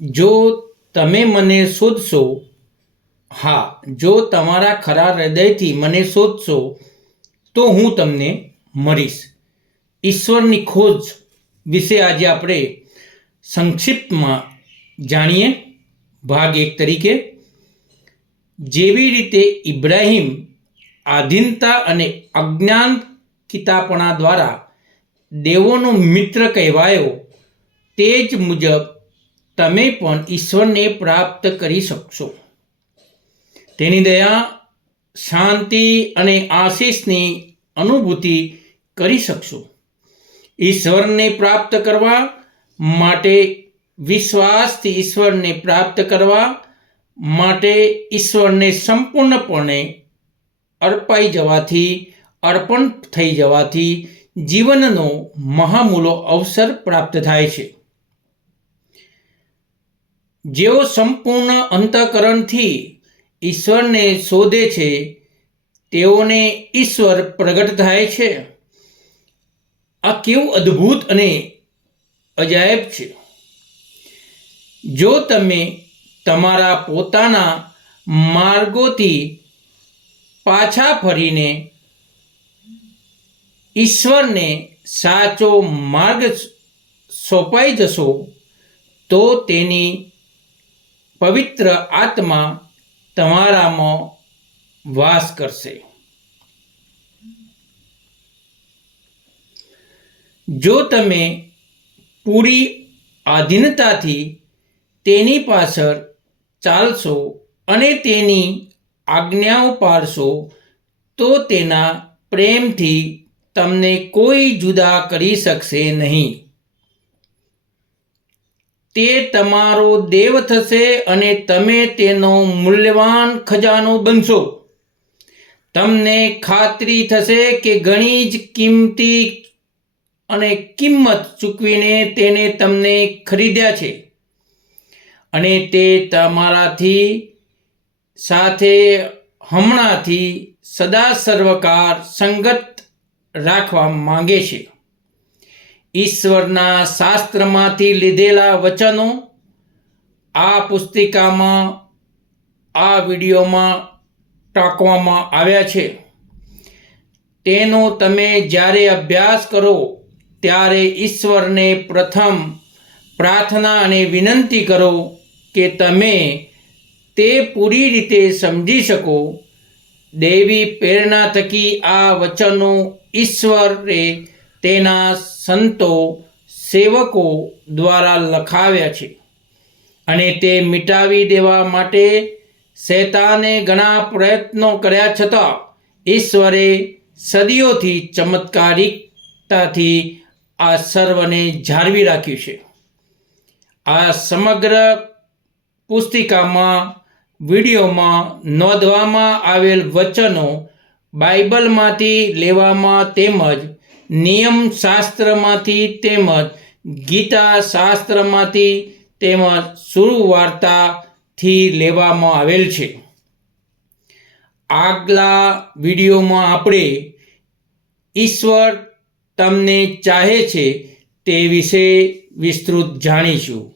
જો તમે મને શોધશો, હા, જો તમારા ખરા હૃદયથી મને શોધશો, તો હું તમને મળીશ. ઈશ્વરની ખોજ વિશે આજે આપણે સંક્ષિપ્તમાં જાણીએ. ભાગ એક તરીકે, જેવી રીતે ઇબ્રાહિમ આધીનતા અને અજ્ઞાન કિતાપણા દ્વારા દેવોનો મિત્ર કહેવાયો, તે જ મુજબ તમે પણ ઈશ્વરને પ્રાપ્ત કરી શકશો. તેની દયા, શાંતિ અને આશીષની અનુભૂતિ કરી શકશો. ઈશ્વરને પ્રાપ્ત કરવા માટે વિશ્વાસથી ઈશ્વરને પ્રાપ્ત કરવા માટે ઈશ્વરને સંપૂર્ણપણે અર્પાઈ જવાથી, અર્પણ થઈ જવાથી જીવનનો મહામૂલો અવસર પ્રાપ્ત થાય છે. જેઓ સંપૂર્ણ અંતઃકરણથી ઈશ્વરને શોધે છે, તેઓને ઈશ્વર પ્રગટ થાય છે. આ કેવું અદ્ભુત અને અજાયબ છે. જો તમે તમારા પોતાના માર્ગોથી પાછા ફરીને ઈશ્વરને સાચો માર્ગ સોંપાઈ જશો, તો તેની પવિત્ર આત્મા તમારામાં વાસ કરશે. જો તમે પૂરી આધીનતાથી તેની પાછળ ચાલશો અને તેની આજ્ઞાઓ પાળશો તો તેના પ્રેમથી તમને કોઈ જુદા કરી શકશે નહીં. તે તમારો દેવ થશે અને તમે તેનો મૂલ્યવાન ખજાનો બનશો. તમને ખાતરી થશે કે ઘણી જ કિંમતી અને કિંમત ચૂકવીને તેને તમને ખરીદ્યા છે. અને તે તમારાથી સાથે હમણાંથી સદા સર્વકાર સંગત રાખવા માંગે છે. ઈશ્વરના શાસ્ત્રમાંથી લીધેલા વચનો આ પુસ્તિકામાં, આ વિડીયોમાં ટાંકવામાં આવ્યા છે. તેનો તમે જ્યારે અભ્યાસ કરો, ત્યારે ઈશ્વરને પ્રથમ પ્રાર્થના અને વિનંતી કરો કે તમે તે પૂરી રીતે સમજી શકો. દેવી પ્રેરણા થકી આ વચનો ઈશ્વરે તેના સંતો સેવકો દ્વારા લખાવ્યા છે. અને તે મિટાવી દેવા માટે શૈતાને ઘણા પ્રયત્નો કર્યા છતાં ઈશ્વરે સદીઓથી ચમત્કારિકતાથી આ સર્વને જાળવી રાખ્યું છે. આ સમગ્ર પુસ્તિકામાં, વિડીયોમાં નોંધવામાં આવેલ વચનો બાઇબલમાંથી લેવામાં તેમજ નિયમ શાસ્ત્રમાંથી તેમજ ગીતા શાસ્ત્રમાંથી તેમજ સુરવાર્તાથી લેવામાં આવેલ છે. આગલા વિડીયોમાં આપણે ઈશ્વર તમને ચાહે છે તે વિશે વિસ્તૃત જાણીશું.